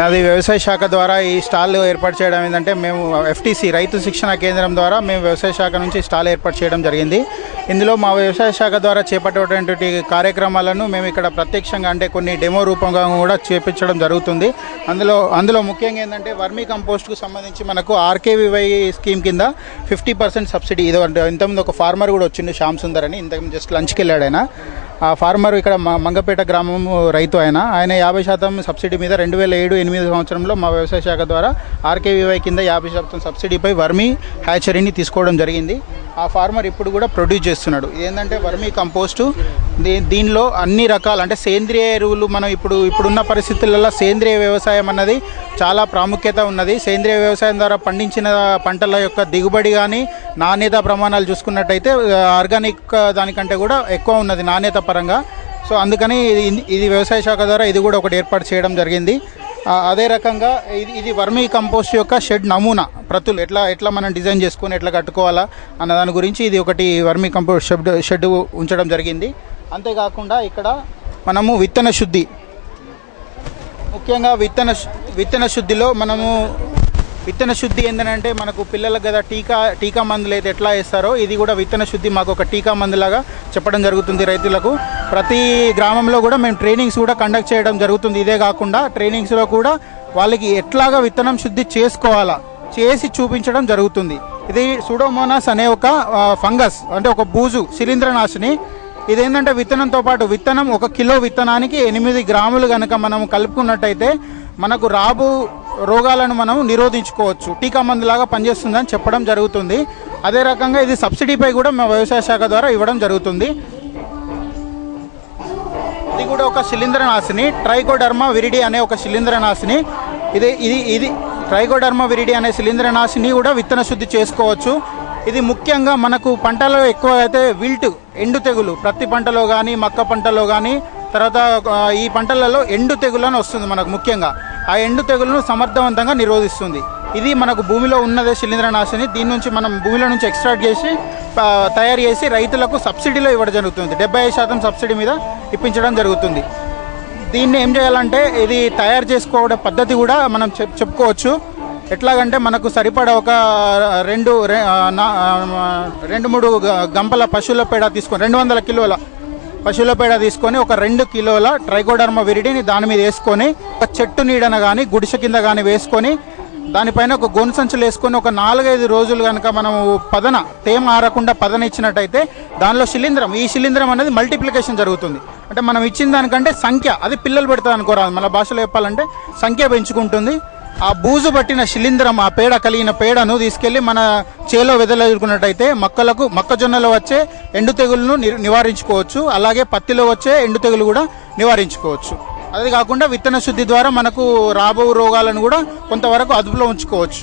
మాది వ్యవసాయ శాఖ ద్వారా ఈ స్టాల్ ఏర్పాటు చేయడం ఏంటంటే మేము ఎఫ్టీసీ రైతు శిక్షణ కేంద్రం ద్వారా మేము వ్యవసాయ శాఖ నుంచి స్టాల్ ఏర్పాటు చేయడం జరిగింది. ఇందులో మా వ్యవసాయ శాఖ ద్వారా చేపట్టేటువంటి కార్యక్రమాలను మేము ఇక్కడ ప్రత్యక్షంగా అంటే కొన్ని డెమో రూపంగా కూడా చేపించడం జరుగుతుంది. అందులో ముఖ్యంగా ఏంటంటే వర్మీ కంపోస్ట్కు సంబంధించి మనకు ఆర్కేవీవై స్కీమ్ కింద 50% సబ్సిడీ. ఇది ఇంతకుముందు ఒక ఫార్మర్ కూడా వచ్చిండు, శ్యామ్ సుందర్ అని, ఇంతకుముందు జస్ట్ లంచ్కి వెళ్ళాడు ఆయన. ఆ ఫార్మర్ ఇక్కడ మంగపేట గ్రామం రైతు ఆయన 50% సబ్సిడీ మీద 2007-8 సంవత్సరంలో మా వ్యవసాయ శాఖ ద్వారా ఆర్కేవీవై కింద 50% సబ్సిడీపై వర్మీ హ్యాచరీని తీసుకోవడం జరిగింది. ఆ ఫార్మర్ ఇప్పుడు కూడా ప్రొడ్యూస్ చేస్తున్నాడు. ఏంటంటే వర్మీ కంపోస్టు దీనిలో అన్ని రకాల అంటే సేంద్రియ ఎరువులు మనం ఇప్పుడున్న పరిస్థితులలో సేంద్రియ వ్యవసాయం అన్నది చాలా ప్రాముఖ్యత ఉన్నది. సేంద్రియ వ్యవసాయం ద్వారా పండించిన పంటల యొక్క దిగుబడి కానీ నాణ్యత ప్రమాణాలు చూసుకున్నట్టయితే ఆర్గానిక్ దానికంటే కూడా ఎక్కువ ఉన్నది నాణ్యత పరంగా. సో అందుకని ఇది వ్యవసాయ శాఖ ద్వారా ఇది కూడా ఒకటి ఏర్పాటు చేయడం జరిగింది. అదే రకంగా ఇది వర్మీ కంపోస్ట్ యొక్క షెడ్ నమూనా ప్రతులు ఎట్లా మనం డిజైన్ చేసుకొని ఎట్లా కట్టుకోవాలా అన్న దాని గురించి ఇది ఒకటి వర్మీ కంపోస్ట్ షెడ్ ఉంచడం జరిగింది. అంతేకాకుండా ఇక్కడ మనము విత్తన శుద్ధి, ముఖ్యంగా విత్తన శుద్ధిలో మనము విత్తన శుద్ధి ఏంటంటే మనకు పిల్లలకు కదా టీకా మందులు అయితే ఎట్లా వేస్తారో ఇది కూడా విత్తన శుద్ధి మాకు ఒక టీకా మందులాగా చెప్పడం జరుగుతుంది రైతులకు. ప్రతి గ్రామంలో కూడా మేము ట్రైనింగ్స్ కూడా కండక్ట్ చేయడం జరుగుతుంది. ఇదే కాకుండా ట్రైనింగ్స్లో కూడా వాళ్ళకి ఎట్లాగా విత్తనం శుద్ధి చేసుకోవాలా చేసి చూపించడం జరుగుతుంది. ఇది సూడోమోనాస్ అనే ఒక ఫంగస్ అంటే ఒక బూజు శిలీంద్రనాశిని. ఇదేంటంటే విత్తనంతో పాటు విత్తనం 1 కిలో విత్తనానికి 8 గ్రాములు కనుక మనం కలుపుకున్నట్టయితే మనకు రాబు రోగాలను మనం నిరోధించుకోవచ్చు, టీకా మందులాగా పనిచేస్తుందని చెప్పడం జరుగుతుంది. అదే రకంగా ఇది సబ్సిడీపై కూడా మా వ్యవసాయ శాఖ ద్వారా ఇవ్వడం జరుగుతుంది. ఇది కూడా ఒక శిలీంద్రనాశిని, ట్రైకోడర్మా విరిడి అనే ఒక శిలీంద్రనాశిని. ఇది ట్రైకోడర్మా విరిడి అనే శిలీంద్రనాశిని కూడా విత్తన శుద్ధి చేసుకోవచ్చు. ఇది ముఖ్యంగా మనకు పంటలో ఎక్కువ అయితే ఎండు తెగులు ప్రతి పంటలో కానీ మక్క పంటలో కానీ తర్వాత ఈ పంటలలో ఎండు తెగులు అని వస్తుంది మనకు. ముఖ్యంగా ఆ ఎండు తెగులను సమర్థవంతంగా నిరోధిస్తుంది. ఇది మనకు భూమిలో ఉన్నదే శిలీంద్రనాశిని. దీని నుంచి మనం భూమిలో నుంచి ఎక్స్ట్రాక్ట్ చేసి తయారు చేసి రైతులకు సబ్సిడీలో ఇవ్వడం జరుగుతుంది. 75% సబ్సిడీ మీద ఇప్పించడం జరుగుతుంది. దీన్ని ఏం చేయాలంటే ఇది తయారు చేసుకోవడం పద్ధతి కూడా మనం చెప్పుకోవచ్చు. ఎట్లాగంటే మనకు సరిపడా ఒక 2-3 గంపల పశువుల పేడ తీసుకొని 200 కిలోల పశువుల పేడ తీసుకొని ఒక 2 కిలోల ట్రైకోడర్మా విరిడిని దాని మీద వేసుకొని ఒక చెట్టు నీడన కానీ గుడిసె కింద కానీ వేసుకొని దానిపైన ఒక గొను సంచులు వేసుకొని ఒక 4-5 రోజులు కనుక మనము తేమ ఆరకుండా పదన ఇచ్చినట్టయితే దానిలో ఈ శిలీంద్రం అనేది మల్టిప్లికేషన్ జరుగుతుంది. అంటే మనం ఇచ్చిన దానికంటే సంఖ్య అది పిల్లలు పెడుతుంది అనుకోరాదు, మన భాషలో చెప్పాలంటే సంఖ్య పెంచుకుంటుంది. ఆ బూజు పట్టిన శిలీంద్రం ఆ పేడ కలిగిన పేడను తీసుకెళ్లి మన చేలో వెదజల్లుకున్నట్టయితే మొక్కజొన్నలో వచ్చే ఎండు తెగులను నివారించుకోవచ్చు. అలాగే పత్తిలో వచ్చే ఎండు తెగులు కూడా నివారించుకోవచ్చు. అదే కాకుండా విత్తన శుద్ధి ద్వారా మనకు రాబో రోగాలను కూడా కొంతవరకు అదుపులో ఉంచుకోవచ్చు.